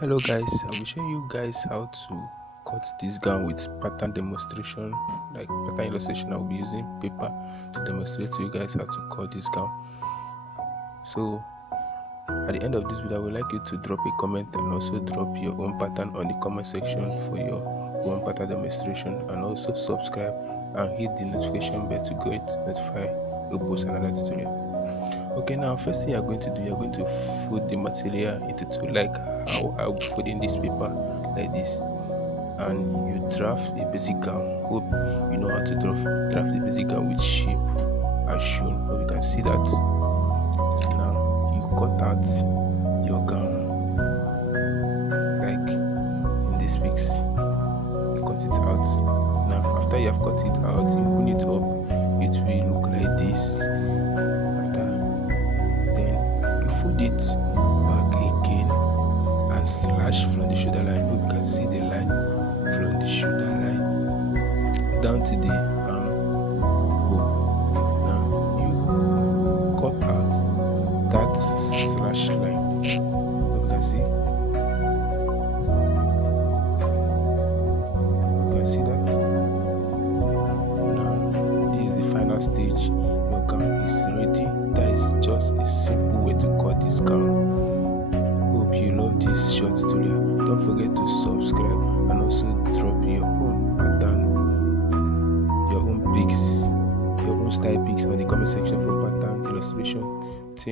Hello guys, I will show you guys how to cut this gown with pattern demonstration, like pattern illustration. I will be using paper to demonstrate to you guys how to cut this gown. So at the end of this video, I would like you to drop a comment and also drop your own pattern on the comment section for your own pattern demonstration, and also subscribe and hit the notification bell to get notified when we post another tutorial. Okay, now first thing you're going to do, you're going to fold the material into two, like how I'll be folding this paper like this, and you draft a basic gown. Hope you know how to draft the basic gown with shape as shown. But you can see that now you cut out your gown like in this pics. You cut it out. Now after you have cut it out, you open it up, it will look like this. Fold it back again and slash from the shoulder line. You can see the line from the shoulder line down to the armhole. Now you cut out that slash line. You can see. You can see that. Now this is the final stage. Your gown is ready. That is just a simple way to cut this gown. Hope you love this short tutorial. Don't forget to subscribe and also drop your own pattern, your own pics, your own style pics on the comment section for pattern illustration. Thank